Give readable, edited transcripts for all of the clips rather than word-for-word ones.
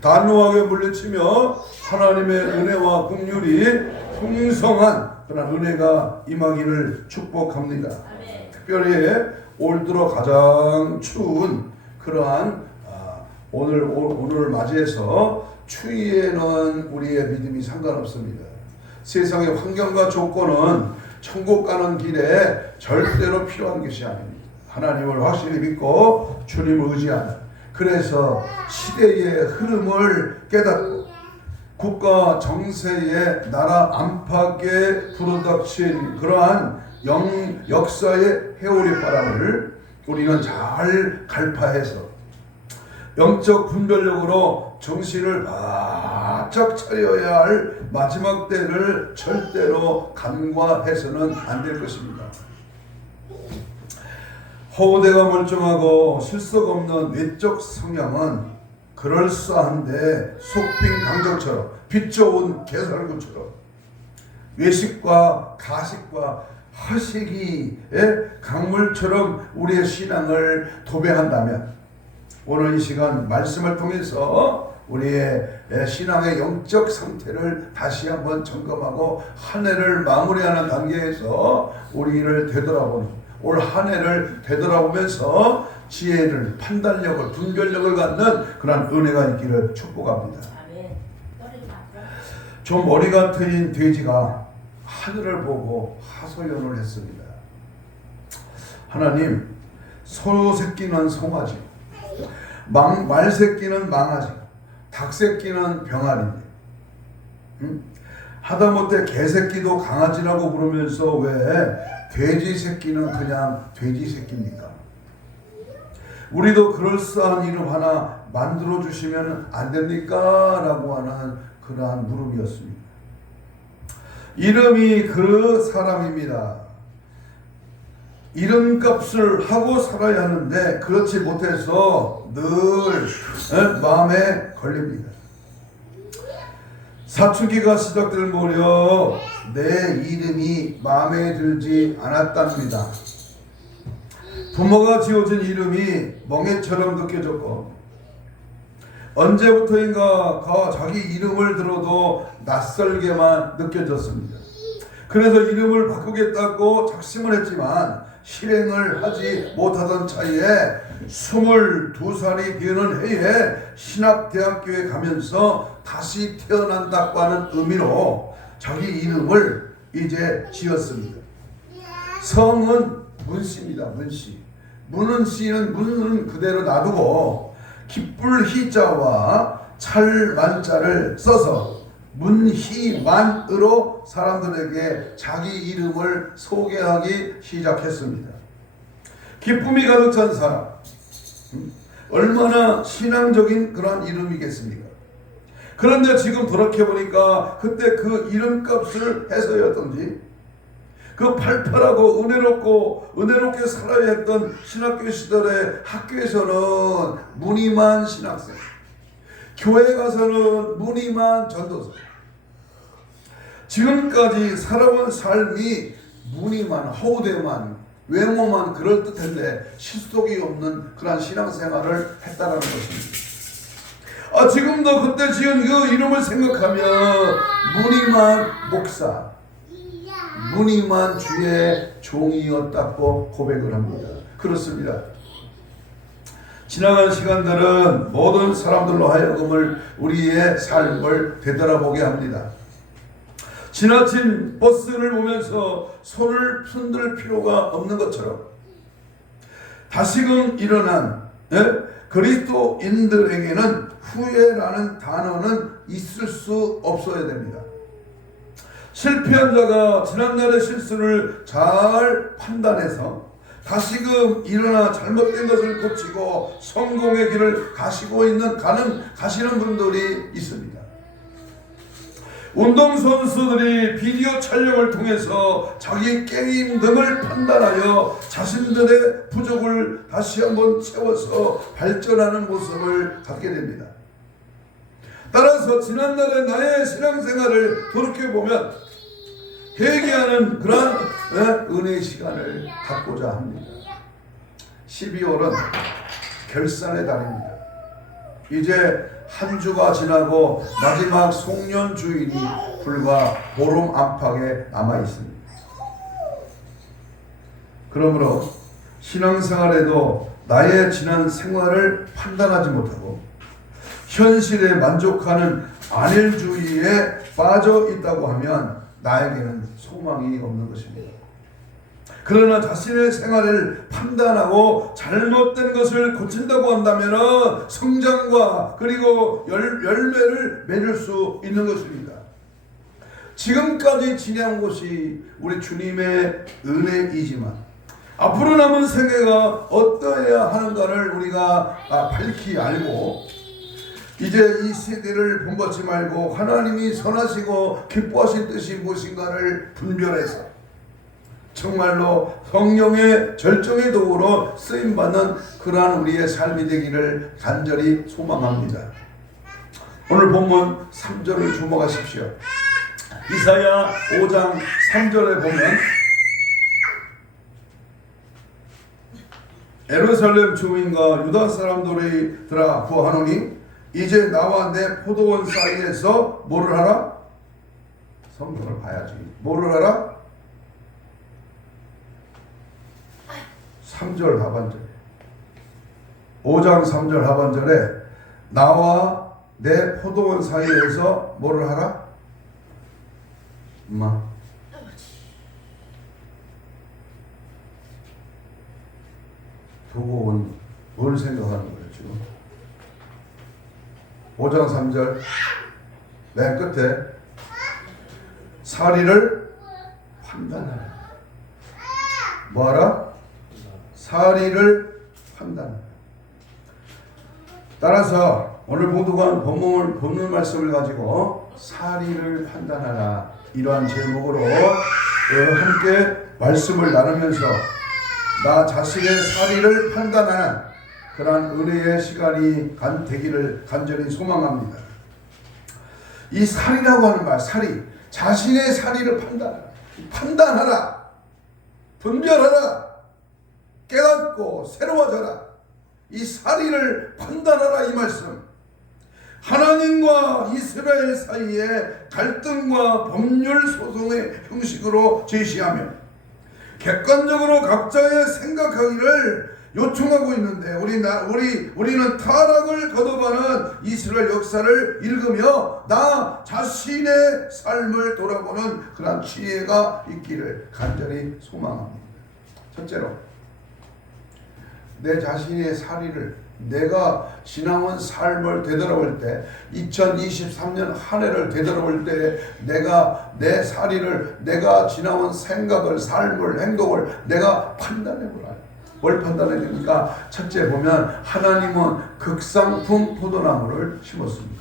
단호하게 물리치며 하나님의 은혜와 긍휼이 풍성한 그런 은혜가 임하기를 축복합니다. 특별히 올 들어 가장 추운 그러한 오늘을 맞이해서 추위에는 우리의 믿음이 상관없습니다. 세상의 환경과 조건은 천국 가는 길에 절대로 필요한 것이 아닙니다. 하나님을 확실히 믿고 주님을 의지하는, 그래서 시대의 흐름을 깨닫고 국가 정세의 나라 안팎에 불어닥친 그러한 역사의 회오리 바람을 우리는 잘 갈파해서 영적 분별력으로 정신을 바짝 차려야 할 마지막 때를 절대로 간과해서는 안 될 것입니다. 허우대가 멀쩡하고 실속 없는 외적 성향은 그럴싸한데 속빈 강정처럼 빛 좋은 개살구처럼 외식과 가식과 하식의 강물처럼 우리의 신앙을 도배한다면, 오늘 이 시간 말씀을 통해서 우리의 신앙의 영적 상태를 다시 한번 점검하고 한 해를 마무리하는 단계에서 우리를 되돌아보는, 올 한 해를 되돌아보면서 지혜를, 판단력을, 분별력을 갖는 그런 은혜가 있기를 축복합니다. 좀 머리가 트인 돼지가 하늘을 보고 하소연을 했습니다. 하나님, 소 새끼는 송아지, 말 새끼는 망아지, 닭 새끼는 병아리인데, 하다못해 개 새끼도 강아지라고 부르면서 왜 돼지 새끼는 그냥 돼지 새끼입니까? 우리도 그럴싸한 이름 하나 만들어 주시면 안 됩니까? 라고 하는 그러한 물음이었습니다. 이름이 그 사람입니다. 이름값을 하고 살아야 하는데 그렇지 못해서 늘 마음에 걸립니다. 사춘기가 시작될 무렵 내 이름이 마음에 들지 않았답니다. 부모가 지어준 이름이 멍해처럼 느껴졌고, 언제부터인가 자기 이름을 들어도 낯설게만 느껴졌습니다. 그래서 이름을 바꾸겠다고 작심을 했지만 실행을 하지 못하던 차이에 22살이 되는 해에 신학대학교에 가면서 다시 태어난다고 하는 의미로 자기 이름을 이제 지었습니다. 성은 문씨입니다. 문씨. 문은 씨는 문은 그대로 놔두고 기쁠 희자와 찰만자를 써서 문희만으로 사람들에게 자기 이름을 소개하기 시작했습니다. 기쁨이 가득 찬 사람, 얼마나 신앙적인 그런 이름이겠습니까? 그런데 지금 돌이켜보니까 그때 그 이름값을 해서였던지, 그 팔팔하고 은혜롭게 살아야 했던 신학교 시절에 학교에서는 무늬만 신학생, 교회 가서는 무늬만 전도사, 지금까지 살아온 삶이 무늬만, 허우대만, 외모만 그럴듯한데 실속이 없는 그런 신앙생활을 했다는 것입니다. 지금도 그때 지은 그 이름을 생각하면 무늬만 목사, 무늬만 주의 종이었다고 고백을 합니다. 그렇습니다. 지나간 시간들은 모든 사람들로 하여금을 우리의 삶을 되돌아보게 합니다. 지나친 버스를 보면서 손을 흔들 필요가 없는 것처럼 다시금 일어난 그리스도인들에게는 후회라는 단어는 있을 수 없어야 됩니다. 실패한 자가 지난날의 실수를 잘 판단해서 다시금 일어나 잘못된 것을 고치고 성공의 길을 가시는 분들이 있습니다. 운동선수들이 비디오 촬영을 통해서 자기 게임 등을 판단하여 자신들의 부족을 다시 한번 채워서 발전하는 모습을 갖게 됩니다. 따라서 지난날의 나의 신앙생활을 돌이켜보면 회개하는 그런 은혜의 시간을 갖고자 합니다. 12월은 결산의 달입니다. 이제 한 주가 지나고 마지막 송년 주일이 불과 보름 안팎에 남아 있습니다. 그러므로 신앙생활에도 나의 지난 생활을 판단하지 못하고 현실에 만족하는 안일주의에 빠져 있다고 하면 나에게는 소망이 없는 것입니다. 그러나 자신의 생활을 판단하고 잘못된 것을 고친다고 한다면 성장과 그리고 열매를 맺을 수 있는 것입니다. 지금까지 지내온 것이 우리 주님의 은혜이지만 앞으로 남은 생애가 어떠해야 하는가를 우리가 밝히 알고 이제 이 세대를 본받지 말고 하나님이 선하시고 기뻐하신 뜻이 무엇인가를 분별해서 정말로 성령의 절정의 도구로 쓰임받는 그러한 우리의 삶이 되기를 간절히 소망합니다. 오늘 본문 3절을 주목하십시오. 이사야 5장 3절에 보면 예루살렘 주민과 유다 사람들이들아 구하노니 이제 나와 내 포도원 사이에서 뭐를 하라? 성경을 봐야지. 뭐를 하라? 3절 하반절에 5장 3절 하반절에 나와 내 포도원 사이에서 뭐를 하라? 엄마 두고 뭘 생각하는 거예요 지금? 5장 3절 맨 끝에 사리를 판단하라. 뭐하라? 사리를 판단하라. 따라서 오늘 모두가 본문 말씀을 가지고 사리를 판단하라 이러한 제목으로 함께 말씀을 나누면서 나 자신의 사리를 판단하는 그러한 은혜의 시간이 되기를 간절히 소망합니다. 이 사리라고 하는 말, 사리, 자신의 사리를 판단하라, 분별하라, 깨닫고 새로워져라. 이 사리를 판단하라 이 말씀. 하나님과 이스라엘 사이의 갈등과 법률 소송의 형식으로 제시하며 객관적으로 각자의 생각하기를 요청하고 있는데 우리는 타락을 거듭하는 이스라엘 역사를 읽으며 나 자신의 삶을 돌아보는 그런 지혜가 있기를 간절히 소망합니다. 첫째로 내 자신의 사리를 내가 지나온 삶을 되돌아볼 때 2023년 한 해를 되돌아볼 때 내가 내 사리를 내가 지나온 생각을 삶을 행동을 내가 판단해보라. 뭘 판단해야 됩니까? 첫째 보면 하나님은 극상품 포도나무를 심었습니다.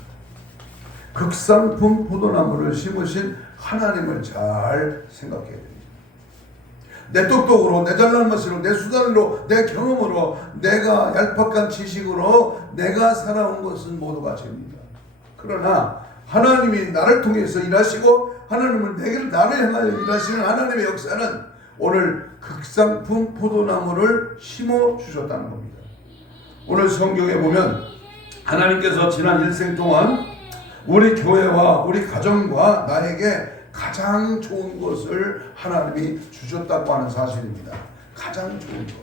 극상품 포도나무를 심으신 하나님을 잘 생각해야 됩니다. 내 똑똑으로, 내 잘난 것으로, 내 수단으로, 내 경험으로, 내가 얄팍한 지식으로 내가 살아온 것은 모두가 죄입니다. 그러나 하나님이 나를 통해서 일하시고 하나님은 나를 향하여 일하시는 하나님의 역사는 오늘 극상품 포도나무를 심어 주셨다는 겁니다. 오늘 성경에 보면 하나님께서 지난 일생 동안 우리 교회와 우리 가정과 나에게 가장 좋은 것을 하나님이 주셨다고 하는 사실입니다. 가장 좋은 것.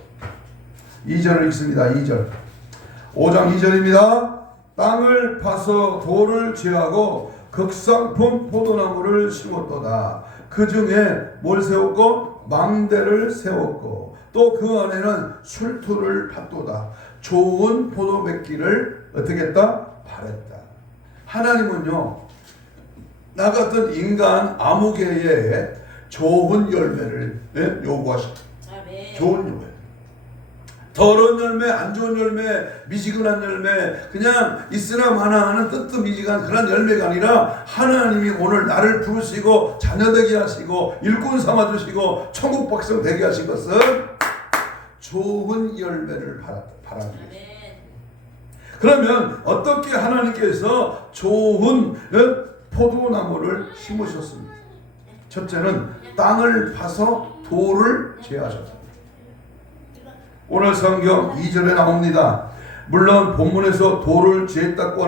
2절을 읽습니다. 2절. 5장 2절입니다. 땅을 파서 돌을 제하고 극상품 포도나무를 심었도다. 그 중에 뭘 세웠고? 망대를 세웠고 또 그 안에는 술토를 팠도다. 좋은 포도 맺기를 어떻게 했다? 바랬다. 하나님은요 나 같은 인간 아무개에 좋은 열매를 요구하십니다. 좋은 열매. 더러운 열매, 안 좋은 열매, 미지근한 열매, 그냥 있으나 마나 하는 뜨뜻미지근한 그런 열매가 아니라 하나님이 오늘 나를 부르시고 자녀되게 하시고 일꾼 삼아주시고 천국 백성 되게 하신 것은 좋은 열매를 바라기 위해서. 그러면 어떻게 하나님께서 좋은 포도나무를 심으셨습니다. 첫째는 땅을 파서 돌을 제하셨습니다. 오늘 성경 2절에 나옵니다. 물론 본문에서 돌을 제했다고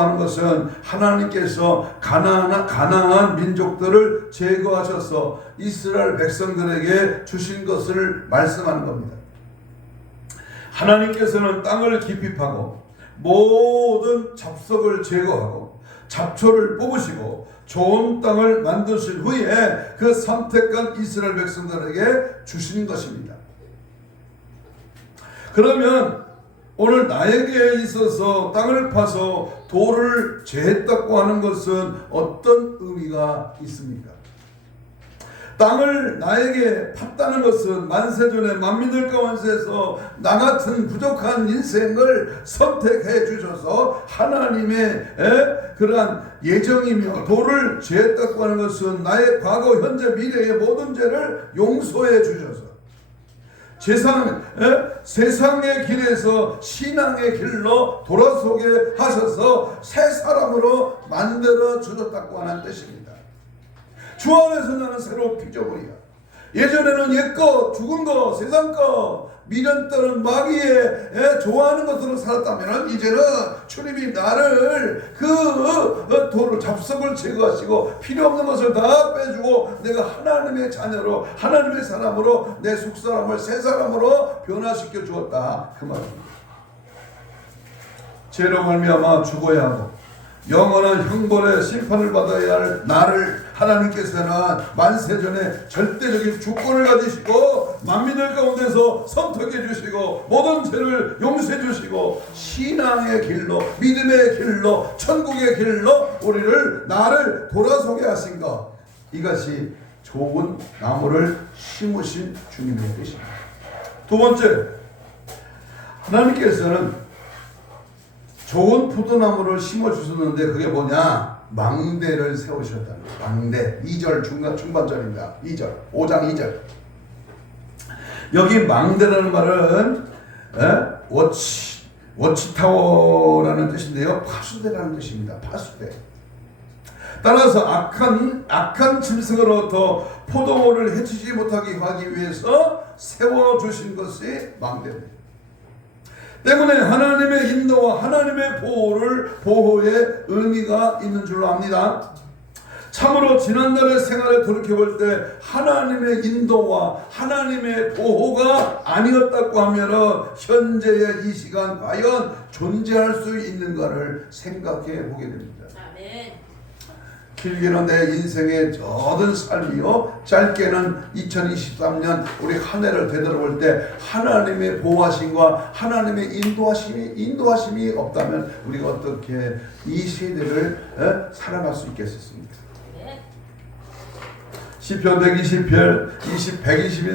하는 것은 하나님께서 가나안 민족들을 제거하셔서 이스라엘 백성들에게 주신 것을 말씀하는 겁니다. 하나님께서는 땅을 깊이 파고 모든 잡석을 제거하고 잡초를 뽑으시고 좋은 땅을 만드신 후에 그 선택한 이스라엘 백성들에게 주신 것입니다. 그러면 오늘 나에게 있어서 땅을 파서 돌을 제했다고 하는 것은 어떤 의미가 있습니까? 땅을 나에게 팠다는 것은 만세전에 만민들 가운데서 나 같은 부족한 인생을 선택해 주셔서 하나님의 그러한 예정이며 돌을 제했다고 하는 것은 나의 과거, 현재, 미래의 모든 죄를 용서해 주셔서 세상의 길에서 신앙의 길로 돌아서게 하셔서 새 사람으로 만들어 주셨다고 하는 뜻입니다. 주 안에서 나는 새로운 피조물이야. 예전에는 옛것, 죽은 것, 세상 것, 미련 따른 마귀에 좋아하는 것으로 살았다면 이제는 주님이 나를 그 돌을 잡석을 제거하시고 필요 없는 것을 다 빼주고 내가 하나님의 자녀로 하나님의 사람으로 내 속사람을 새 사람으로 변화시켜 주었다 그 말입니다. 죄로 말미암아 죽어야 하고 영원한 형벌의 심판을 받아야 할 나를 하나님께서는 만세전에 절대적인 주권을 가지시고 만민들 가운데서 선택해 주시고 모든 죄를 용서해 주시고 신앙의 길로 믿음의 길로 천국의 길로 나를 돌아서게 하신 것, 이것이 좋은 나무를 심으신 주님의 뜻입니다. 두 번째, 하나님께서는 좋은 포도나무를 심어주셨는데 그게 뭐냐? 망대를 세우셨다는 거예요. 망대. 2절 중반절입니다. 2절 5장 2절. 여기 망대라는 말은 워치타워라는 뜻인데요. 파수대라는 뜻입니다. 파수대. 따라서 악한 짐승으로부터 포도원을 해치지 못하게 하기 위해서 세워주신 것이 망대입니다. 때문에 하나님의 인도와 하나님의 보호의 의미가 있는 줄로 압니다. 참으로 지난날의 생활을 돌이켜볼 때 하나님의 인도와 하나님의 보호가 아니었다고 하면 현재의 이 시간 과연 존재할 수 있는가를 생각해 보게 됩니다. 아멘. 길게는 내 인생의 모든 삶이요, 짧게는 2023년 우리 한 해를 되돌아볼 때 하나님의 보호하심과 하나님의 인도하심이 없다면 우리가 어떻게 이 세대를 살아갈 수 있겠습니까? 시편 121편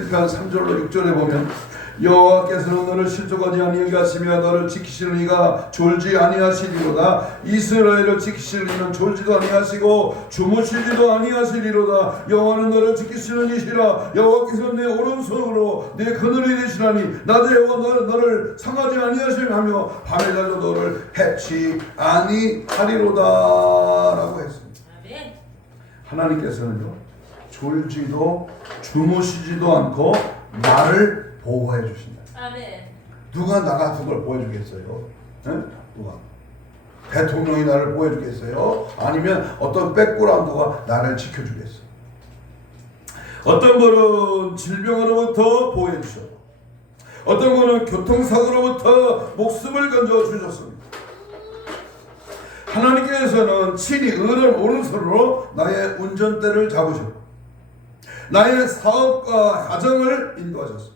3절로 6절에 보면 여호와께서는 너를 실족하지 아니하게 하시며 너를 지키시는 이가 졸지 아니하시리로다. 이스라엘을 지키시는 이는 졸지도 아니하시고 주무시지도 아니하시리로다. 여호와는 너를 지키시는 이시라. 여호와께서는 내 오른손으로 내 그늘이 되시나니 낮에 여호와 너를 상하지 아니하시며 밤에 날도 너를 해치 아니하리로다 라고 했습니다. 하나님께서는요, 졸지도 주무시지도 않고 나를 보호해 주신다. 아멘. 누가 나 같은 걸 보호해 주겠어요? 누가? 대통령이 나를 보호해 주겠어요? 아니면 어떤 백그라운드가 나를 지켜주겠어요? 어떤 분은 질병으로부터 보호해 주셨고 어떤 분은 교통사고로부터 목숨을 건져 주셨습니다. 하나님께서는 친히 의로운 오른손으로 나의 운전대를 잡으셨고 나의 사업과 가정을 인도하셨습니다.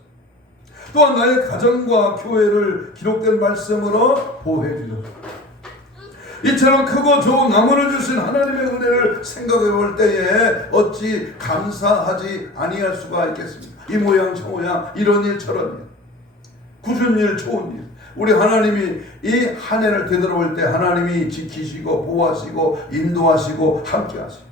또한 나의 가정과 교회를 기록된 말씀으로 보호해 주셨습니다. 이처럼 크고 좋은 나무를 주신 하나님의 은혜를 생각해 볼 때에 어찌 감사하지 아니할 수가 있겠습니까? 이 모양 저 모양, 이런 일 저런 일, 굳은 일 좋은 일, 우리 하나님이 이 한 해를 되돌아볼 때 하나님이 지키시고 보호하시고 인도하시고 함께하시고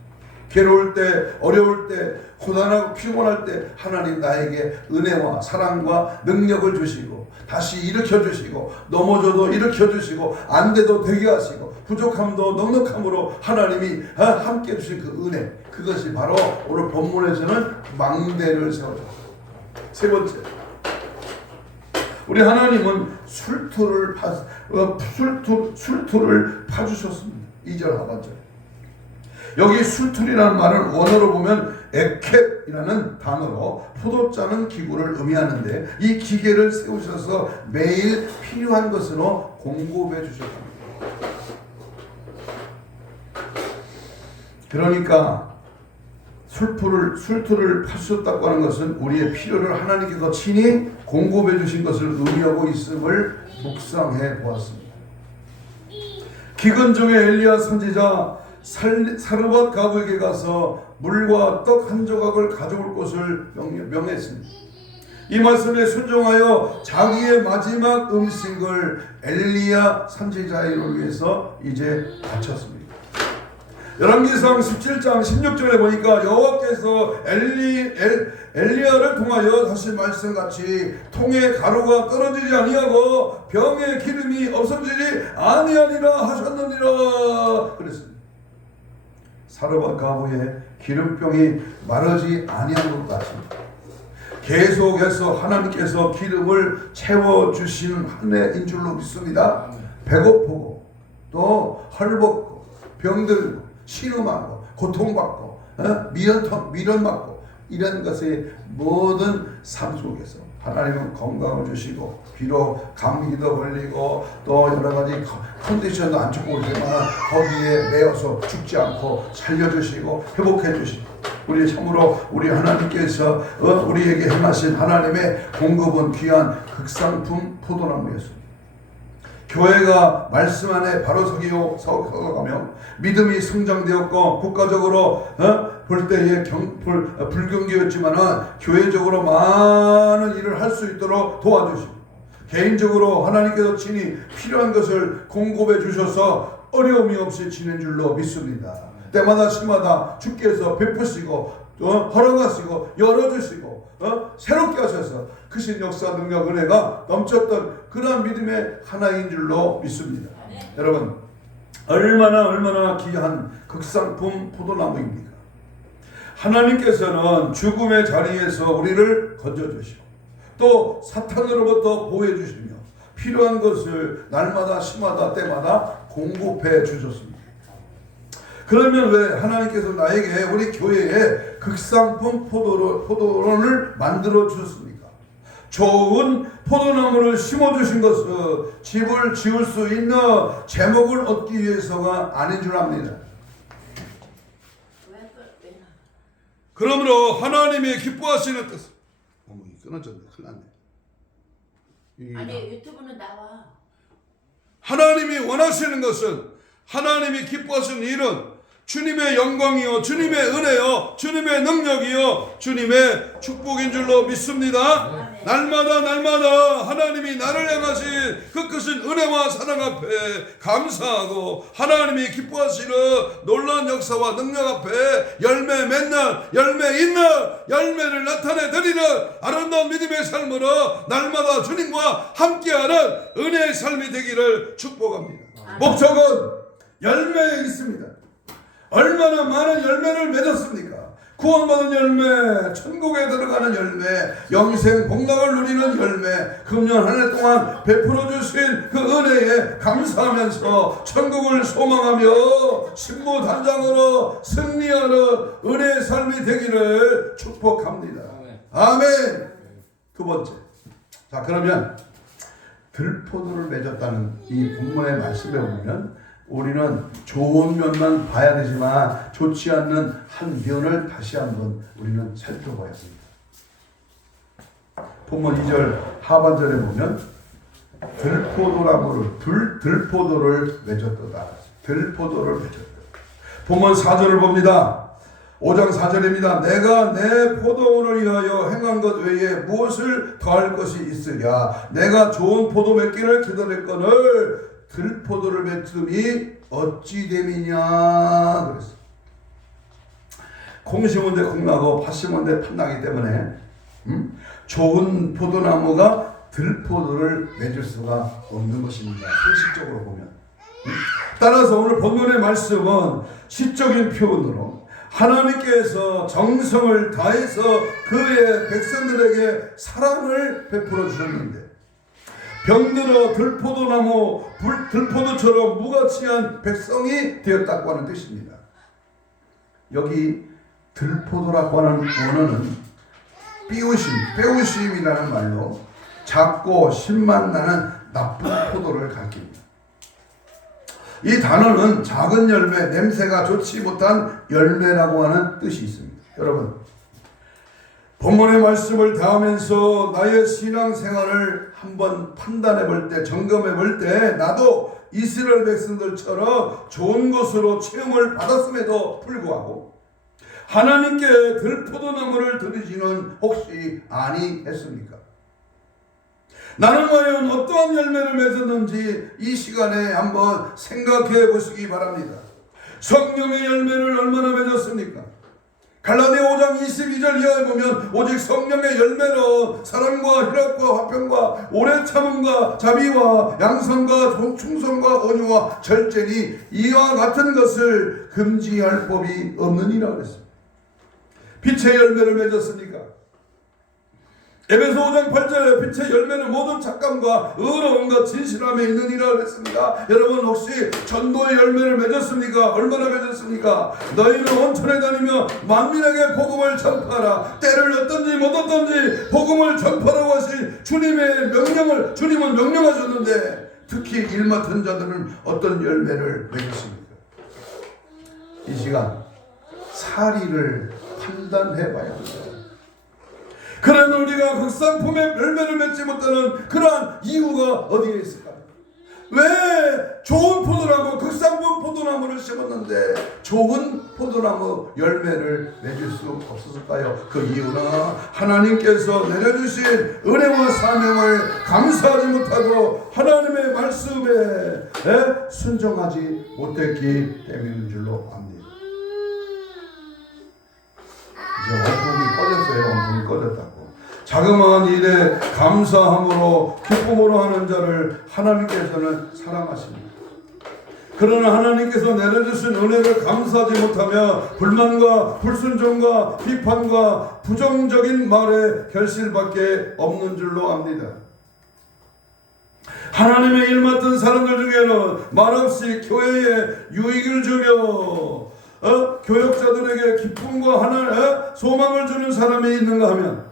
괴로울 때, 어려울 때, 고단하고 피곤할 때 하나님 나에게 은혜와 사랑과 능력을 주시고 다시 일으켜 주시고 넘어져도 일으켜 주시고 안 돼도 되게 하시고 부족함도 넉넉함으로 하나님이 함께 주신 그 은혜, 그것이 바로 오늘 본문에서는 망대를 세워줬습니다. 세 번째, 우리 하나님은 술토를 파주셨습니다. 2절 하반절. 여기 술툴이라는 말은 원어로 보면 에캡이라는 단어로 포도 짜는 기구를 의미하는데, 이 기계를 세우셔서 매일 필요한 것으로 공급해 주셨습니다. 그러니까 술투를 파주셨다고 하는 것은 우리의 필요를 하나님께서 친히 공급해 주신 것을 의미하고 있음을 묵상해 보았습니다. 기근 중에 엘리야 선지자 사르밧 가부에게 가서 물과 떡 한 조각을 가져올 것을 명했습니다. 이 말씀에 순종하여 자기의 마지막 음식을 엘리야 선지자를 위해서 이제 바쳤습니다. 열왕기상 17장 16절에 보니까 여호와께서 엘리야를 통하여 다시 말씀같이 통에 가루가 떨어지지 아니하고 병에 기름이 없어지지 아니하니라 하셨느니라 그랬습니다. 사르밧 가부의 기름병이 마르지 아니한 것 같습니다. 계속해서 하나님께서 기름을 채워주시는 한 해인 줄로 믿습니다. 배고프고 또 헐벗고 병들고 신음하고 고통받고 미련받고 이런 것의 모든 삶 속에서 하나님은 건강을 주시고, 비록 감기도 걸리고 또 여러 가지 컨디션도 안 좋고 그러지만 거기에 매여서 죽지 않고 살려주시고 회복해 주시고, 우리 참으로 우리 하나님께서 우리에게 행하신 하나님의 공급은 귀한 극상품 포도나무였습니다. 교회가 말씀 안에 바로 서가며 믿음이 성장되었고, 국가적으로 볼 때에 불경기였지만은 교회적으로 많은 일을 할 수 있도록 도와주시고, 개인적으로 하나님께서 친히 필요한 것을 공급해 주셔서 어려움이 없이 지낸 줄로 믿습니다. 때마다 시마다 주께서 베푸시고 허락하시고 열어주시고 새롭게 하셔서 크신 역사 능력 은혜가 넘쳤던 그러한 믿음의 하나인 줄로 믿습니다. 여러분, 얼마나 귀한 극상품 포도나무입니까? 하나님께서는 죽음의 자리에서 우리를 건져주시고 또 사탄으로부터 보호해주시며 필요한 것을 날마다 시마다 때마다 공급해 주셨습니다. 그러면 왜 하나님께서 나에게 우리 교회에 극상품 포도원을 만들어 주셨습니까? 좋은 포도나무를 심어주신 것은 집을 지을 수 있는 제목을 얻기 위해서가 아닌 줄 압니다. 그러므로 하나님이 기뻐하시는 뜻은 끊어졌네. 큰일 났네. 아니 유튜브는 나와. 하나님이 원하시는 것은, 하나님이 기뻐하시는 일은 주님의 영광이요, 주님의 은혜요, 주님의 능력이요, 주님의 축복인 줄로 믿습니다. 날마다 하나님이 나를 향하신 그 크신 은혜와 사랑 앞에 감사하고, 하나님이 기뻐하시는 놀라운 역사와 능력 앞에 열매 맺는, 열매 있는, 열매를 나타내 드리는 아름다운 믿음의 삶으로 날마다 주님과 함께하는 은혜의 삶이 되기를 축복합니다. 목적은 열매에 있습니다. 얼마나 많은 열매를 맺었습니까? 구원받은 열매, 천국에 들어가는 열매, 영생 복락을 누리는 열매, 금년 한 해 동안 베풀어 주신 그 은혜에 감사하면서 천국을 소망하며 신부단장으로 승리하는 은혜의 삶이 되기를 축복합니다. 아멘. 두 번째, 자 그러면 들포도를 맺었다는 이 본문의 말씀에 보면 우리는 좋은 면만 봐야 되지만 좋지 않는 한 면을 다시 한번 우리는 살펴봐야 합니다. 본문 2절 하반절에 보면 들포도나무를 들포도를 맺었도다. 들포도를 맺었다. 본문 4절을 봅니다. 5장 4절입니다. 내가 내 포도원을 위하여 행한 것 외에 무엇을 더할 것이 있으랴. 내가 좋은 포도 맺기를 기다렸거늘 들포도를 맺음이 어찌 됨이냐 그랬어. 콩 심은 데 콩나고 팥 심은 데 팥나기 때문에 좋은 포도나무가 들포도를 맺을 수가 없는 것입니다. 상식적으로 보면. 따라서 오늘 본문의 말씀은 시적인 표현으로 하나님께서 정성을 다해서 그의 백성들에게 사랑을 베풀어 주셨는데, 병들어 들포도나무 들포도처럼 무가치한 백성이 되었다고 하는 뜻입니다. 여기 들포도라고 하는 원어는 빼우심이라는 말로 작고 신맛 나는 나쁜 포도를 가리킵니다. 이 단어는 작은 열매, 냄새가 좋지 못한 열매라고 하는 뜻이 있습니다. 여러분, 본문의 말씀을 다하면서 나의 신앙생활을 한번 판단해 볼 때, 점검해 볼 때 나도 이스라엘 백성들처럼 좋은 것으로 체험을 받았음에도 불구하고 하나님께 들포도나무를 들으시는 혹시 아니했습니까? 나는 과연 어떠한 열매를 맺었는지 이 시간에 한번 생각해 보시기 바랍니다. 성령의 열매를 얼마나 맺었습니까? 갈라디아 5장 22절 이하에 보면 오직 성령의 열매로 사랑과 희락과 화평과 오래 참음과 자비와 양선과 충성과 온유와 절제니 이와 같은 것을 금지할 법이 없느니라 그랬습니다. 빛의 열매를 맺었으니까 에베소 5장 8절에 빛의 열매는 모든 착감과 의로움과 진실함에 있느니라 그랬습니다. 여러분 혹시 전도의 열매를 맺었습니까? 얼마나 맺었습니까? 너희는 온천에 다니며 만민에게 복음을 전파하라. 때를 어떤지 못 어떤지 복음을 전파라고 하신 주님은 명령하셨는데 특히 일 맡은 자들은 어떤 열매를 맺었습니까? 이 시간 사리를 판단해 봐야 합니다. 그런 우리가 극상품의 열매를 맺지 못하는 그러한 이유가 어디에 있을까요? 왜 좋은 포도나무, 극상품 포도나무를 심었는데 좋은 포도나무 열매를 맺을 수 없었을까요? 그 이유는 하나님께서 내려주신 은혜와 사명을 감사하지 못하고 하나님의 말씀에 순종하지 못했기 때문인 줄로 압니다. 이제 온통이 꺼졌어요. 온통이 꺼졌다고. 자그마한 일에 감사함으로 기쁨으로 하는 자를 하나님께서는 사랑하십니다. 그러나 하나님께서 내려주신 은혜를 감사하지 못하며 불만과 불순종과 비판과 부정적인 말에 결실밖에 없는 줄로 압니다. 하나님의 일 맡은 사람들 중에는 말없이 교회에 유익을 주며 교역자들에게 기쁨과 소망을 주는 사람이 있는가 하면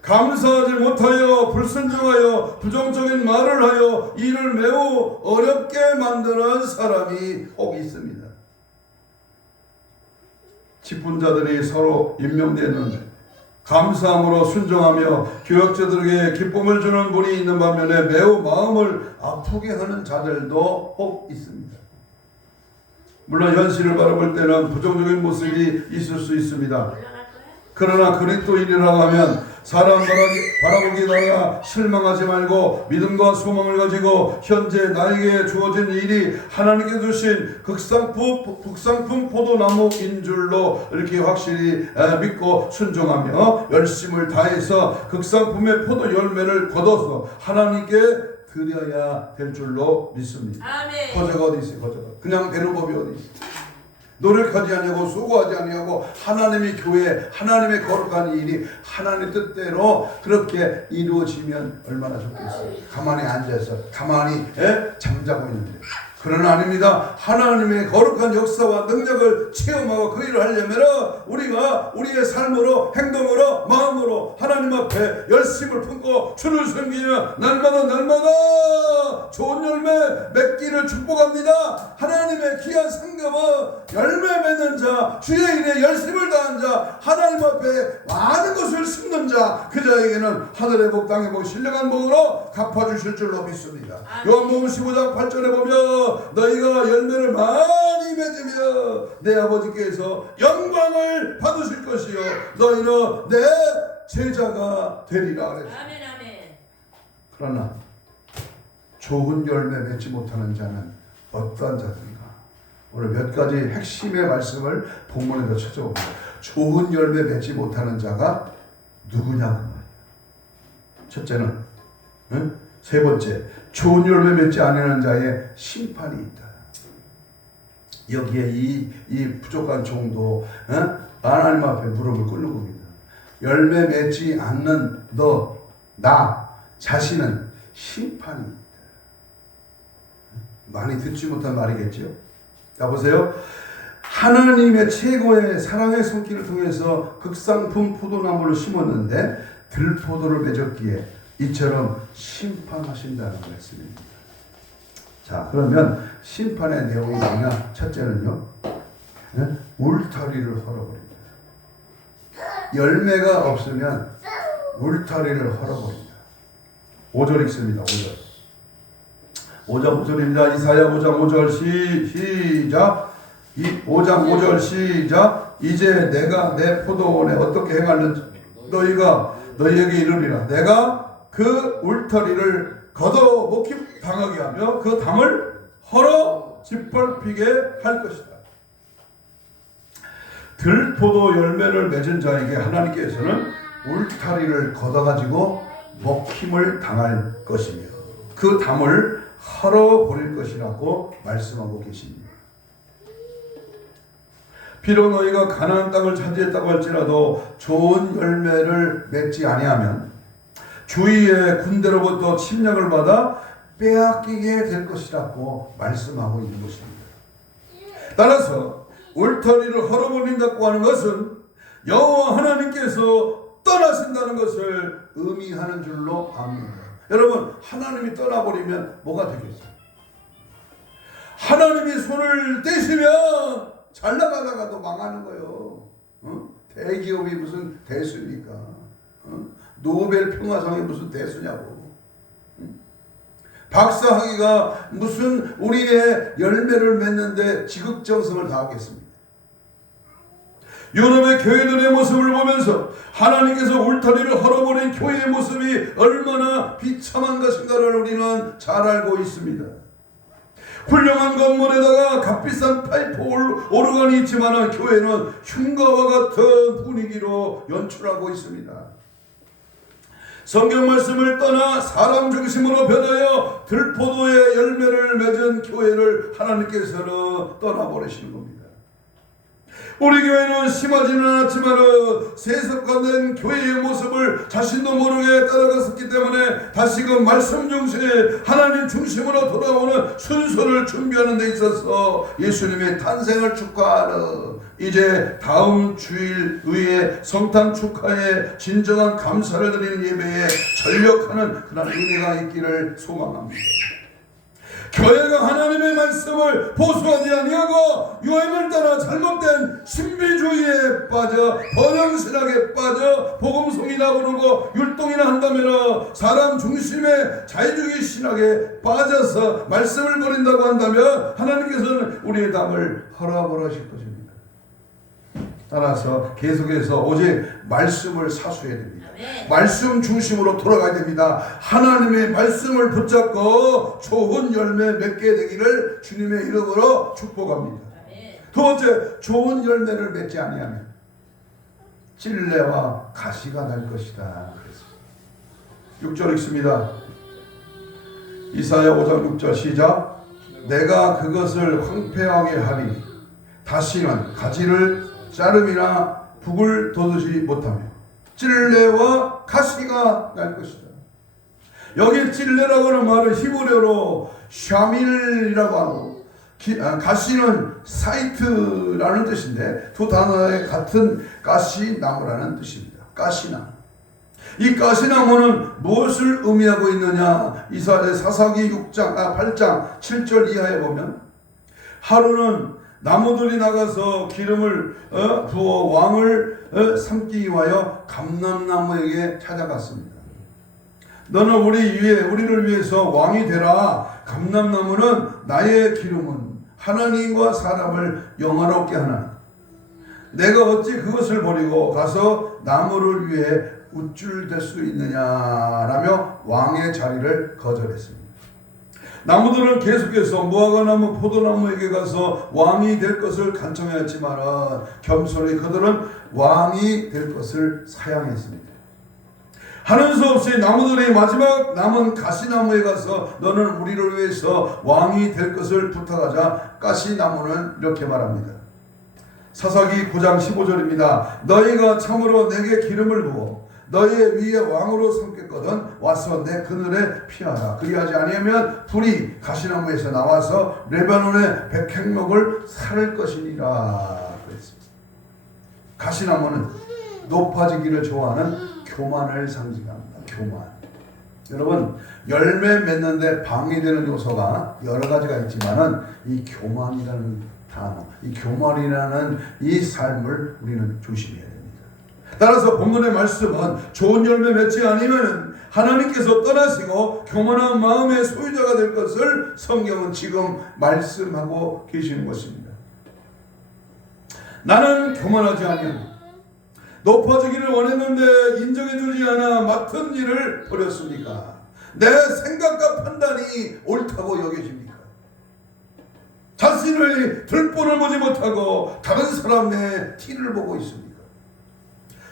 감사하지 못하여 불순종하여 부정적인 말을 하여 이를 매우 어렵게 만드는 사람이 꼭 있습니다. 직분자들이 서로 임명되었는데 감사함으로 순종하며 교역자들에게 기쁨을 주는 분이 있는 반면에 매우 마음을 아프게 하는 자들도 꼭 있습니다. 물론 현실을 바라볼 때는 부정적인 모습이 있을 수 있습니다. 그러나 그리스도인이라고 하면 사람 바라보기다가 실망하지 말고 믿음과 소망을 가지고 현재 나에게 주어진 일이 하나님께 주신 극상품 포도나무인 줄로 이렇게 확실히 믿고 순종하며 열심을 다해서 극상품의 포도 열매를 거둬서 하나님께 드려야 될 줄로 믿습니다. 아멘. 거저가 어디 있어요? 거저가 그냥 되는 법이 어디 있어요? 노력하지 아니하고 수고하지 아니하고 하나님의 교회, 하나님의 거룩한 일이 하나님의 뜻대로 그렇게 이루어지면 얼마나 좋겠어요. 가만히 앉아서 가만히 잠자고 있는데 그러나 아닙니다. 하나님의 거룩한 역사와 능력을 체험하고 그 일을 하려면 우리가 우리의 삶으로 행동으로 마음으로 하나님 앞에 열심을 품고 주를 섬기며 날마다 좋은 열매 맺기를 축복합니다. 하나님의 귀한 상급은 열매 맺는 자, 주의 일에 열심을 다한 자, 하나님 앞에 많은 것을 심는 자, 그 자에게는 하늘의 복 땅의 복 신령한 복으로 갚아주실 줄로 믿습니다. 요한복음 15장 8절에 보면 너희가 열매를 많이 맺으며 내 아버지께서 영광을 받으실 것이요 너희는 내 제자가 되리라 그랬습니다. 그러나 좋은 열매 맺지 못하는 자는 어떠한 자들인가? 오늘 몇 가지 핵심의 말씀을 본문에서 찾아봅니다. 좋은 열매 맺지 못하는 자가 누구냐고 말이에요. 첫째는 세 번째, 좋은 열매 맺지 않는 자의 심판이 있다. 여기에 이 부족한 종도 하나님 앞에 무릎을 꿇는 겁니다. 열매 맺지 않는 나 자신은 심판이 있다. 많이 듣지 못한 말이겠죠. 자, 보세요. 하나님의 최고의 사랑의 손길을 통해서 극상품 포도나무를 심었는데 들포도를 맺었기에 이처럼 심판하신다는 말씀입니다. 자, 그러면 심판의 내용이 뭐냐? 첫째는요, 울타리를 헐어버립니다. 열매가 없으면 울타리를 헐어버립니다. 5절 읽습니다. 5절. 이사야 5장 5절 시작. 5장 5절 시작. 이제 내가 내 포도원에 어떻게 행하는지 너희가 너희에게 이르리라. 내가 그 울타리를 걷어 먹기 당하게 하며 그 담을 헐어 짓밟히게 할 것이다. 들포도 열매를 맺은 자에게 하나님께서는 울타리를 걷어가지고 먹힘을 당할 것이며 그 담을 헐어버릴 것이라고 말씀하고 계십니다. 비록 너희가 가나안 땅을 차지했다고 할지라도 좋은 열매를 맺지 아니하면 주위의 군대로부터 침략을 받아 빼앗기게 될 것이라고 말씀하고 있는 것입니다. 따라서 울타리를 헐어버린다고 하는 것은 여호와 하나님께서 떠나신다는 것을 의미하는 줄로 압니다. 여러분, 하나님이 떠나버리면 뭐가 되겠어요? 하나님이 손을 떼시면 잘 나가다가도 망하는 거예요. 대기업이 무슨 대수입니까? 노벨 평화상이 무슨 대수냐고. 박사학위가 무슨 우리의 열매를 맺는데 지극정성을 다하겠습니다. 유럽의 교회들의 모습을 보면서 하나님께서 울타리를 헐어버린 교회의 모습이 얼마나 비참한 것인가를 우리는 잘 알고 있습니다. 훌륭한 건물에다가 값비싼 파이프 오르간이 있지만 교회는 흉가와 같은 분위기로 연출하고 있습니다. 성경 말씀을 떠나 사람 중심으로 변하여 들포도의 열매를 맺은 교회를 하나님께서는 떠나버리시는 겁니다. 우리 교회는 심하지는 않았지만 세습관된 교회의 모습을 자신도 모르게 따라갔었기 때문에 다시금 말씀 중심, 하나님 중심으로 돌아오는 순서를 준비하는 데 있어서 예수님의 탄생을 축하하는 이제 다음 주일 의회 성탄 축하에 진정한 감사를 드리는 예배에 전력하는 그런 은혜가 있기를 소망합니다. 교회가 하나님의 말씀을 보수하지 아니하고 유행을 따라 잘못된 신비주의에 빠져 번영신학에 빠져 복음송이나 부르고 율동이나 한다면 사람 중심의 자유주의 신학에 빠져서 말씀을 버린다고 한다면 하나님께서는 우리의 담을 헐어버리실 것입니다. 따라서 계속해서 오직 말씀을 사수해야 됩니다. 말씀 중심으로 돌아가야 됩니다. 하나님의 말씀을 붙잡고 좋은 열매 맺게 되기를 주님의 이름으로 축복합니다. 두 번째, 좋은 열매를 맺지 아니하면 찔레와 가시가 날 것이다. 6절 읽습니다. 이사야 5장 6절 시작. 내가 그것을 황폐하게 하리니 다시는 가지를 자름이나 북을 돋우지 못하며 찔레와 가시가 날 것이다. 여기 찔레라고 하는 말은 히브리어로 샤밀이라고 하고 가시는 사이트라는 뜻인데 두 단어의 같은 가시나무라는 뜻입니다. 가시나무. 이 가시나무는 무엇을 의미하고 있느냐? 이사야 사사기 8장 7절 이하에 보면 하루는 나무들이 나가서 기름을 부어 왕을 삼기 위하여 감람나무에게 찾아갔습니다. 너는 우리를 위해서 왕이 되라. 감람나무는 나의 기름은 하나님과 사람을 영화롭게 하나. 내가 어찌 그것을 버리고 가서 나무를 위해 우쭐댈 수 있느냐라며 왕의 자리를 거절했습니다. 나무들은 계속해서 무화과나무, 포도나무에게 가서 왕이 될 것을 간청하였지만 겸손히 그들은 왕이 될 것을 사양했습니다. 하는 수 없이 나무들이 마지막 남은 가시나무에 가서 너는 우리를 위해서 왕이 될 것을 부탁하자 가시나무는 이렇게 말합니다. 사사기 9장 15절입니다. 너희가 참으로 내게 기름을 부어 너희의 위에 왕으로 삼겠거든 와서 내 그늘에 피하라. 그리하지 아니하면 불이 가시나무에서 나와서 레바논의 백향목을 살을 것이니라 그랬습니다. 가시나무는 높아지기를 좋아하는 교만을 상징합니다. 교만. 여러분, 열매 맺는데 방해되는 요소가 여러 가지가 있지만은 이 교만이라는 단어, 이 교만이라는 이 삶을 우리는 조심해야 됩니다. 따라서 본문의 말씀은 좋은 열매 맺지 않으면 하나님께서 떠나시고 교만한 마음의 소유자가 될 것을 성경은 지금 말씀하고 계시는 것입니다. 나는 교만하지 아니하니 높아지기를 원했는데 인정해주지 않아 맡은 일을 버렸습니까? 내 생각과 판단이 옳다고 여겨집니까? 자신의 들보를 보지 못하고 다른 사람의 티를 보고 있습니까?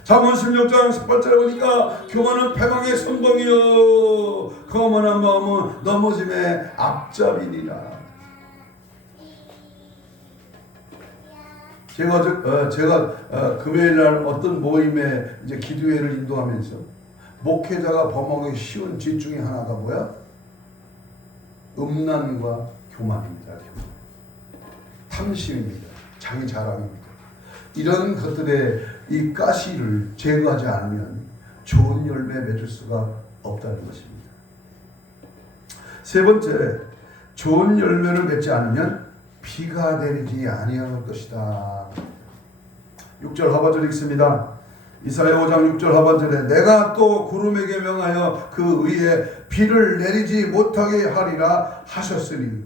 잠언 16장 18절에 보니까 교만은 패망의 선봉이요 거만한 마음은 넘어짐의 앞잡이니라. 제가 금요일 날 어떤 모임에 이제 기도회를 인도하면서 목회자가 범하기 쉬운 죄 중에 하나가 뭐야? 음란과 교만입니다. 탐심입니다. 자기 자랑입니다. 이런 것들의 이 가시를 제거하지 않으면 좋은 열매 맺을 수가 없다는 것입니다. 세 번째, 좋은 열매를 맺지 않으면 비가 내리지 아니할 것이다. 6절 하반절 읽습니다. 이사야 5장 6절 하반절에 내가 또 구름에게 명하여 그 위에 비를 내리지 못하게 하리라 하셨으니.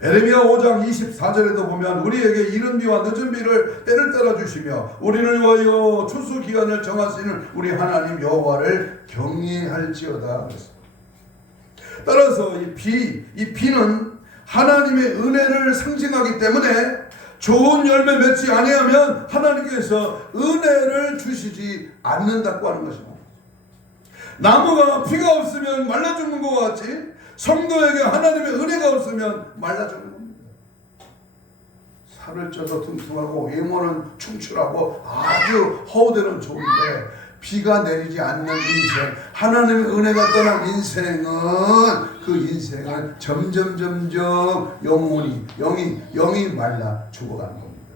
에레미야 5장 24절에도 보면 우리에게 이른 비와 늦은 비를 때를 따라 주시며 우리를 위하여 추수 기간을 정하시는 우리 하나님 여호와를 경외할지어다. 따라서 이 비는 하나님의 은혜를 상징하기 때문에 좋은 열매 맺지 아니하면 하나님께서 은혜를 주시지 않는다고 하는 것입니다. 나무가 비가 없으면 말라 죽는 것 같이 성도에게 하나님의 은혜가 없으면 말라 죽는 겁니다. 살을 쪄도 튼튼하고 외모는 충출하고 아주 허우대는 좋은데 비가 내리지 않는 인생, 하나님의 은혜가 떠난 인생은 그 인생은 점점 영이 말라 죽어가는 겁니다.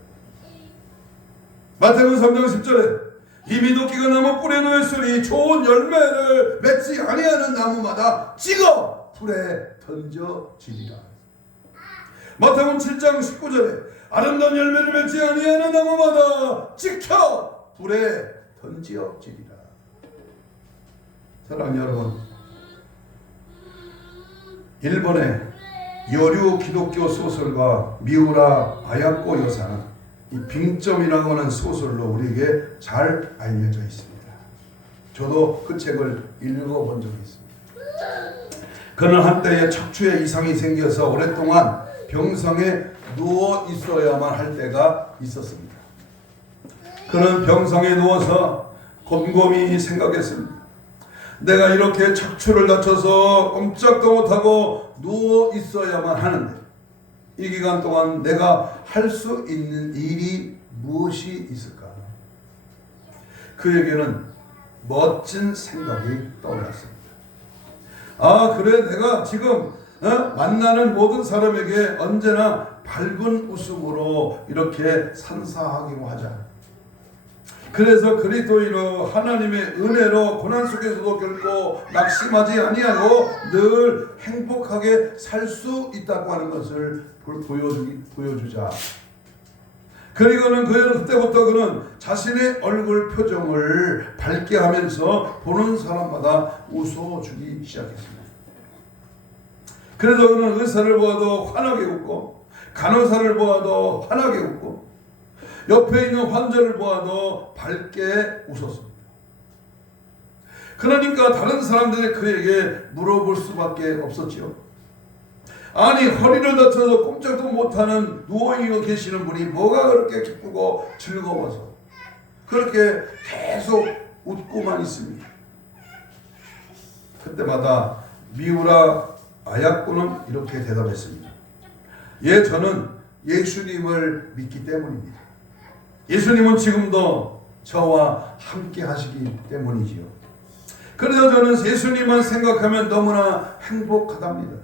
마태복음 3장 10절에 이미 도끼가 나무 뿌리에 놓였으니 좋은 열매를 맺지 아니하는 나무마다 찍어 불에 던져지리라. 마태복음 7장 19절에 아름다운 열매를 맺지 아니하는 나무마다 찍혀 불에 던지어지리라. 사랑하는 여러분, 일본의 여류 기독교 소설가 미우라 아야코 여사는 이 빙점이라고 하는 소설로 우리에게 잘 알려져 있습니다. 저도 그 책을 읽어본 적이 있습니다. 그는 한때에 척추에 이상이 생겨서 오랫동안 병상에 누워 있어야만 할 때가 있었습니다. 그는 병상에 누워서 곰곰이 생각했습니다. 내가 이렇게 척추를 다쳐서 꼼짝도 못하고 누워 있어야만 하는데 이 기간 동안 내가 할 수 있는 일이 무엇이 있을까? 그에게는 멋진 생각이 떠올랐습니다. 아, 그래, 내가 지금 만나는 모든 사람에게 언제나 밝은 웃음으로 이렇게 산사하기로 하자. 그래서 그리스도인으로 하나님의 은혜로 고난 속에서도 결코 낙심하지 아니하고 늘 행복하게 살 수 있다고 하는 것을 보여주자. 그리고는 그때부터 그는 자신의 얼굴 표정을 밝게 하면서 보는 사람마다 웃어주기 시작했습니다. 그래서 그는 의사를 보아도 환하게 웃고 간호사를 보아도 환하게 웃고 옆에 있는 환자를 보아도 밝게 웃었습니다. 그러니까 다른 사람들이 그에게 물어볼 수밖에 없었지요. 아니, 허리를 다쳐서 꼼짝도 못하는 누워 계시는 분이 뭐가 그렇게 기쁘고 즐거워서 그렇게 계속 웃고만 있습니다. 그때마다 미우라 아야코는 이렇게 대답했습니다. 저는 예수님을 믿기 때문입니다. 예수님은 지금도 저와 함께 하시기 때문이지요. 그래서 저는 예수님만 생각하면 너무나 행복하답니다.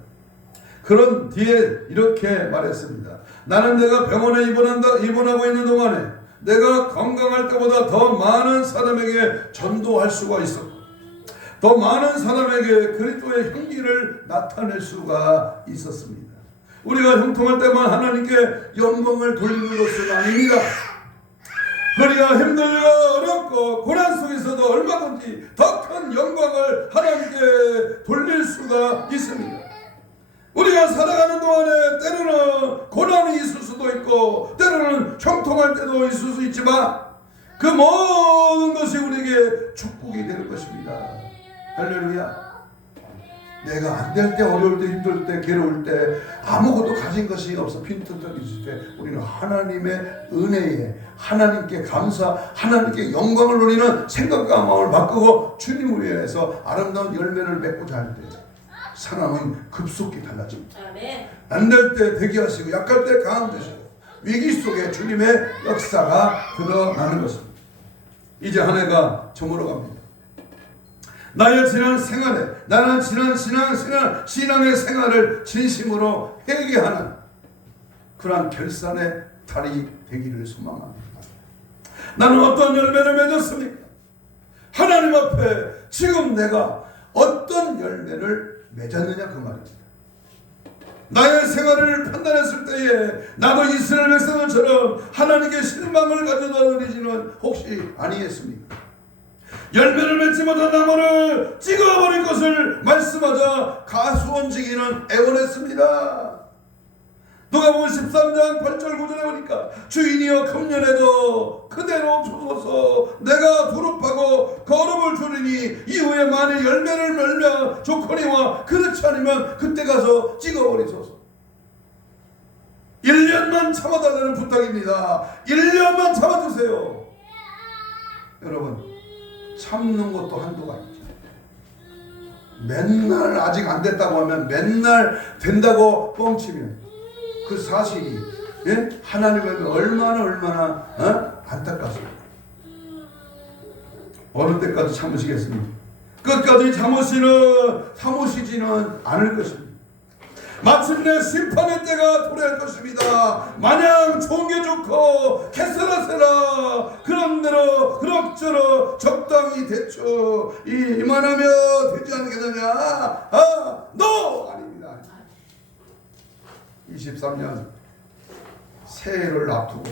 그런 뒤에 이렇게 말했습니다. 나는 내가 병원에 입원하고 있는 동안에 내가 건강할 때보다 더 많은 사람에게 전도할 수가 있었고, 더 많은 사람에게 그리스도의 향기를 나타낼 수가 있었습니다. 우리가 형통할 때만 하나님께 영광을 돌리는 것은 아닙니다. 우리가 힘들고 어렵고 고난 속에서도 얼마든지 더 큰 영광을 하나님께 돌릴 수가 있습니다. 우리가 살아가는 동안에 때로는 고난이 있을 수도 있고 때로는 형통할 때도 있을 수 있지만 그 모든 것이 우리에게 축복이 될 것입니다. 할렐루야. 내가 안 될 때, 어려울 때, 힘들 때, 괴로울 때, 아무것도 가진 것이 없어 빈틈이 있을 때 우리는 하나님의 은혜에 하나님께 감사, 하나님께 영광을 누리는 생각과 마음을 바꾸고 주님을 위해서 아름다운 열매를 맺고자 할 때 상황은 급속히 달라집니다. 안 될 때 대기하시고 약할 때 강함 되시고 위기 속에 주님의 역사가 드러나는 것입니다. 이제 한 해가 저물어 갑니다. 나의 지난 생활에 나는 지난 신앙의 생활을 진심으로 회개하는 그러한 결산의 달이 되기를 소망합니다. 나는 어떤 열매를 맺었습니까? 하나님 앞에 지금 내가 어떤 열매를 맺었느냐 그 말입니다. 나의 생활을 판단했을 때에 나도 이스라엘 백성들처럼 하나님께 실망을 가져다 드리지는 혹시 아니겠습니까? 열매를 맺지 못한 나무를 찍어버릴 것을 말씀하자 가수원지기는 애원했습니다. 누가복음 13장 8절 9절에 보니까 주인이여 금년에도 그대로 주소서 내가 두릅하고 거름을 주리니 이후에 만일 열매를 멀면 좋거니와 그렇지 않으면 그때 가서 찍어버리소서. 1년만 참아달라는 부탁입니다. 1년만 참아주세요. 여러분 참는 것도 한도가 있죠. 맨날 아직 안 됐다고 하면 맨날 된다고 뻥치면 그 사실이 하나님에게 얼마나 안타깝습니다. 어느 때까지 참으시겠습니까? 끝까지 참으시지는 않을 것입니다. 마침내 심판의 때가 도래할 것입니다. 마냥 좋은 게 좋고 캐스라세라 그런대로 그럭저럭 적당히 대충 이만하면 되지 않겠느냐? No! 아닙니다. 23년 새해를 앞두고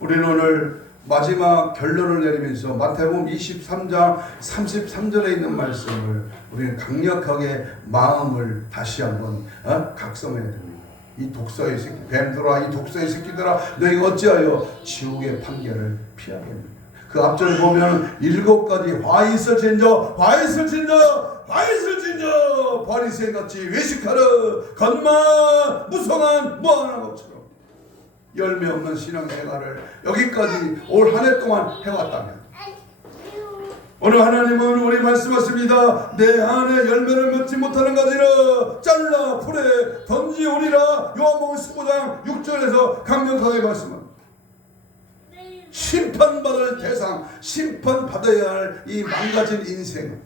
우리는 오늘 마지막 결론을 내리면서 마태복음 23장 33절에 있는 말씀을 우리는 강력하게 마음을 다시 한번 각성해야 됩니다. 이 독사의 새끼, 뱀들아, 이 독사의 새끼들아, 너희가 어찌하여 지옥의 판결을 피하겠느냐. 그 앞절에 보면 7가지 화 있을진저 바리새인같이 외식하러 겉만 무성한 무한한 것처럼 열매 없는 신앙생활을 여기까지 올 한 해 동안 해왔다면 오늘 하나님은 우리 말씀하십니다. 내 안에 열매를 맺지 못하는 가지를 잘라 풀에 던지오리라. 요한복음 15장 6절에서 강력하게 말씀합니다. 심판받을 대상, 심판받아야 할 이 망가진 인생,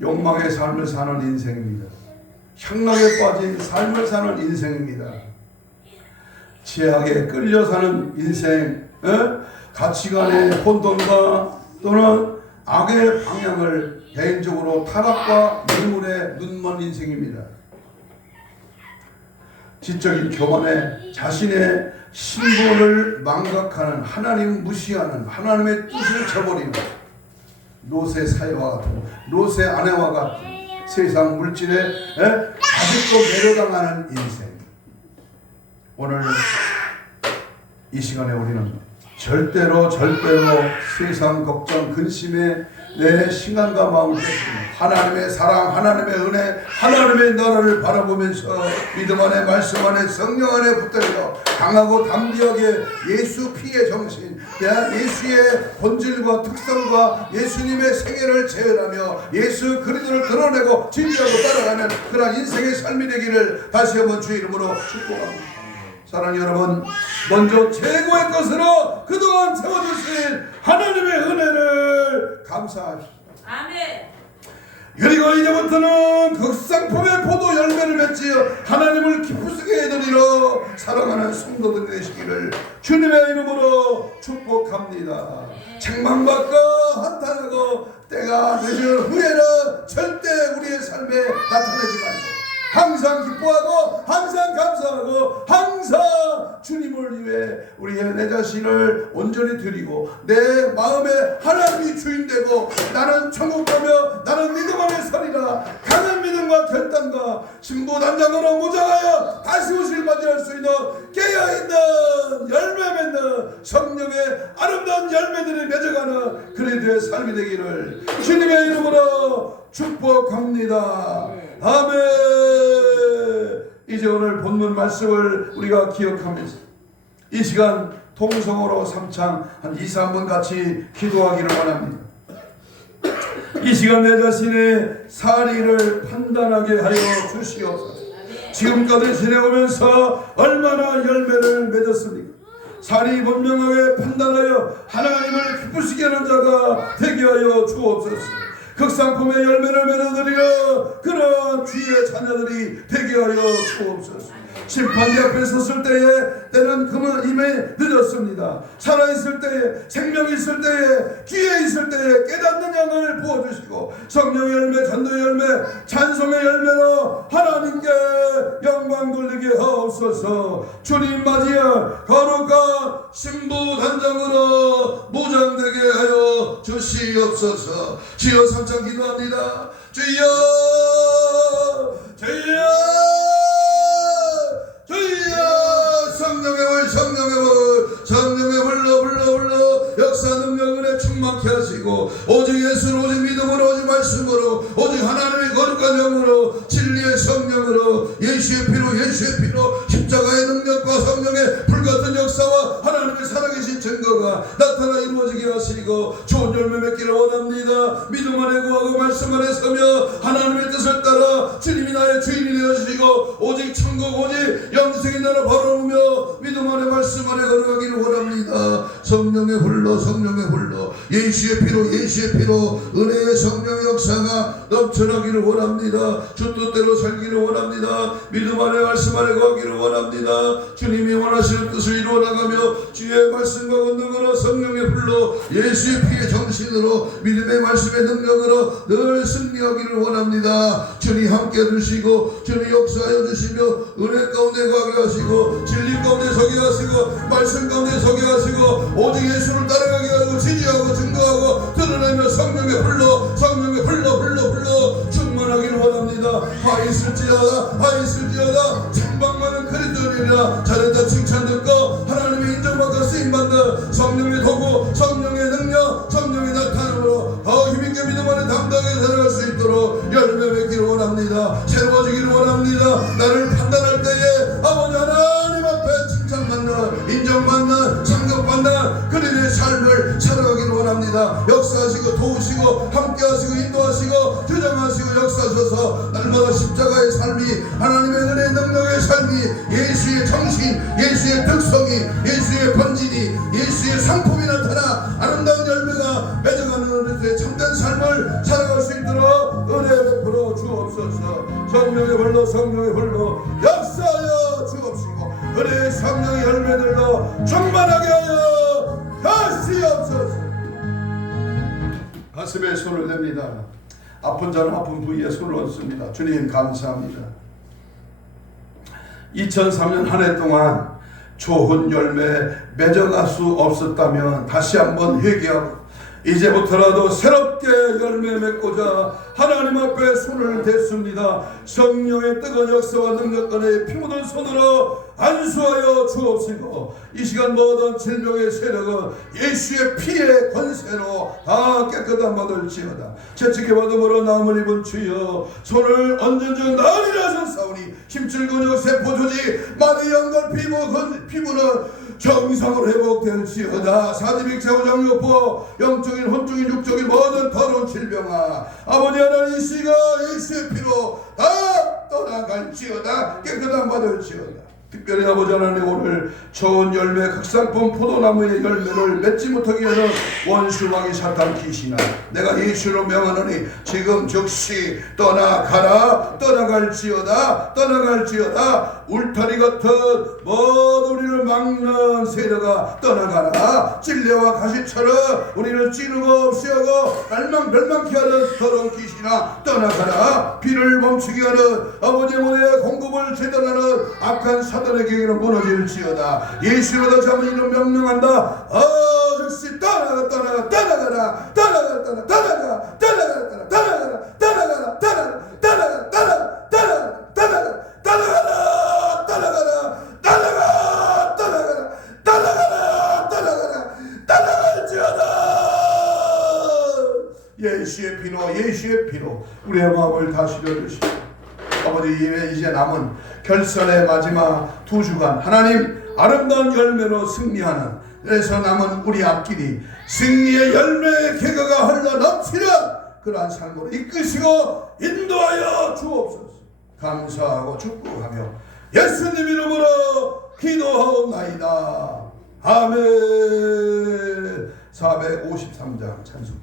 욕망의 삶을 사는 인생입니다. 향락에 빠진 삶을 사는 인생입니다. 죄악에 끌려 사는 인생, 가치관의 혼돈과 또는 악의 방향을 개인적으로 타락과 미물에 눈먼 인생입니다. 지적인 교만에 자신의 신분을 망각하는, 하나님 무시하는, 하나님의 뜻을 저버리는 롯의 사회와 같은, 롯의 아내와 같은 세상 물질에 아직도 매료당하는 인생. 오늘 이 시간에 우리는 절대로 세상 걱정 근심에 내 시간과 마음을 뺏기며 하나님의 사랑, 하나님의 은혜, 하나님의 나라를 바라보면서 믿음 안에, 말씀 안에, 성령 안에 붙들려 강하고 담대하게 예수 피의 정신, 예수의 본질과 특성과 예수님의 생애를 재현하며 예수 그리스도를 드러내고 진리하고 따라가는 그런 인생의 삶이 되기를 다시 한번 주의 이름으로 축복합니다. 사랑하는 여러분, 먼저 최고의 것으로 그동안 채워주신 하나님의 은혜를 감사합시다. 아멘. 그리고 이제부터는 극상품의 포도 열매를 맺지어 하나님을 기쁘시게 해드리러 사랑하는 성도들이 되시기를 주님의 이름으로 축복합니다. 책망받고 한탄하고 때가 늦은 후에는 절대 우리의 삶에 나타내지 말고 항상 기뻐하고 항상 감사하고 항상 주님을 위해 우리의 내 자신을 온전히 드리고 내 마음에 하나님이 주인되고 나는 천국 가며 나는 믿음 안에 서리라 강한 믿음과 결단과 신부단장으로 무장하여 다시 오실 맞이할 수 있는 깨어있는 열매 맺는 성령의 아름다운 열매들을 맺어가는 그리스도의 삶이 되기를 주님의 이름으로 축복합니다. 아멘. 이제 오늘 본문 말씀을 우리가 기억하면서 이 시간 통성으로 삼창 한 2-3분 같이 기도하기를 원합니다. 이 시간 내 자신의 사리를 판단하게 하여 주시옵소서. 지금까지 지내오면서 얼마나 열매를 맺었습니까? 사리 분명하게 판단하여 하나님을 기쁘시게 하는 자가 되게 하여 주옵소서. 극상품의 열매를 맺어드리려 그런 주의 자녀들이 되게 하여 주옵소서. 심판기 앞에 섰을 때에 때는 그만 이미 늦었습니다. 살아있을 때에 생명이 있을 때에 기회 있을 때에 깨닫는 양을 부어주시고 성령의 열매 전도의 열매 찬송의 열매로 하나님께 영광 돌리게 하옵소서. 주님 맞이할 거룩한 신부단장으로 무장되게 하여 주시옵소서. 주여 삼창 기도합니다. 주여 주여 주여 성령의 물 성령의 물 성령의 불러 역사 능력 은혜 충만케 하시고 오직 예수로 오직 믿음으로 오직 말씀으로 오직 하나님의 거룩한 영으로 진리의 성령으로 예수의 피로 십자가의 능력과 성령의 불같은 역사와 하나님의 살아계신 증거가 나타나 이루어지게 하시고 좋은 열매 맺기를 원합니다. 믿음 안에 구하고 말씀 안에 서며 하나님의 뜻을 따라 주님이 나의 주인이 되어주시고 오직 천국 오직 영생의 나라 바라보며 믿음 안에 말씀 안에 걸어가기를 원합니다. 성령의 홀로 예수의 피로 은혜의 성령의 역사가 넘쳐나기를 원합니다. 주 뜻대로 살기를 원합니다. 믿음 안에 말씀 안에 거하기를 원합니다. 주님이 원하시는 뜻을 이루어 나가며 주의 말씀과 권능으로 성령의 불로 예수의 피의 정신으로 믿음의 말씀의 능력으로 늘 승리하기를 원합니다. 주님 함께 두시고 주님 역사하여 주시며 은혜 가운데 가게 하시고 진리 가운데 서게 하시고 말씀 가운데 서게 하시고 오직 예수를 따라가게 하고 지지하고 증거하고 드러내며 성령의 불로 충만하기를 원합니다. 화 있을지어다 책망받는 그리스도인이라 잘했다 칭찬 듣고 하나님의 인정받고 쓰임받는 성령의 도구 성령의 능력 성령의 나타남으로 더 힘있게 믿음 안에 담당해 살아갈 수 있도록 열매 맺기를 원합니다. 새로워지기를 원합니다. 나를 판단할 때에 아버지 하나님 앞에 칭찬받는 인정받는 상급받는 그리스도의 삶을 살아가기를 원합니다. 역사하시고 도우시고 함께하시고 인도하시고 주장하시고 역사하셔서 날마다 십자가의 삶이 하나님의 은혜 능력의 삶이 예수의 정신 예수의 특성이 예수의 본질이 예수의 상품이 나타나 아름다운 열매가 맺어가는 그리스도의 참된 삶을 살아갈 수 있도록 은혜 베풀어 주옵소서. 성령의 불로 역사하여 주옵시고 은혜의 성령의 열매들로 충만하게 하여 하시옵소서. 가슴에 손을 댑니다. 아픈 자는 아픈 부위에 손을 얹습니다. 주님 감사합니다. 2003년 한 해 동안 좋은 열매 맺어갈 수 없었다면 다시 한번 회개하고 이제부터라도 새롭게 열매 맺고자 하나님 앞에 손을 댔습니다. 성령의 뜨거운 역사와 능력 안에 피 묻은 손으로 안수하여 주옵시고 이 시간 모든 질병의 세력은 예수의 피의 권세로 다 깨끗한 받을지어다. 채찍게 받음으로 남을 입은 주여 손을 얹은 즉 나으리라 하셨사오니 힘줄 근육 세포 조직 마디 연골 피부는 정상으로 회복될지어다. 사지빅 오장육부 영적인 혼적인 육적인 모든 더러운 질병아 아버지 하나님 이 시가 예수의 피로 다 떠나갈지어다. 깨끗한 받을지어다. 특별히 아버지 하나님 오늘 좋은 열매 극상품 포도나무의 열매를 맺지 못하게 하는 원수마귀 사탄 귀신아, 내가 예수로 명하노니 지금 즉시 떠나가라. 떠나갈지어다. 떠나갈지어다. 울타리 같은 모든 우리를 막는 세력아 떠나가라. 찔레와 가시처럼 우리를 찌르고 없애고 멸망케 하는 더러운 귀신아 떠나가라. 비를 멈추게 하는 아버지 모의 공급을 제단하는 악한 사단의 계획은 무너질지어다. 예수로 다시 한번 이름 명령한다. 즉시 떠나가라. 떠나가라. 떠나가라. 떠나가라. 떠나가라. 떠나가라. 떠나가라. 떠나가라. 떠나가라. 떠나가라. 떠나가라. 떠나가라. 떠나가라. 떠나가라. 떠나가라. 떠나가라. 떠나가라. 떠나갈지어다. 예수의 피로 예수의 피로 우리의 마음을 다스려 주시고 아버지 이제 남은 결선의 마지막 2주간 하나님 아름다운 열매로 승리하는, 그래서 남은 우리 앞길이 승리의 열매의 계가가 흘러 넘치는 그러한 삶으로 이끄시고 인도하여 주옵소서. 감사하고 축복하며 예수님 이름으로 기도하옵나이다. 아멘. 453장 찬송.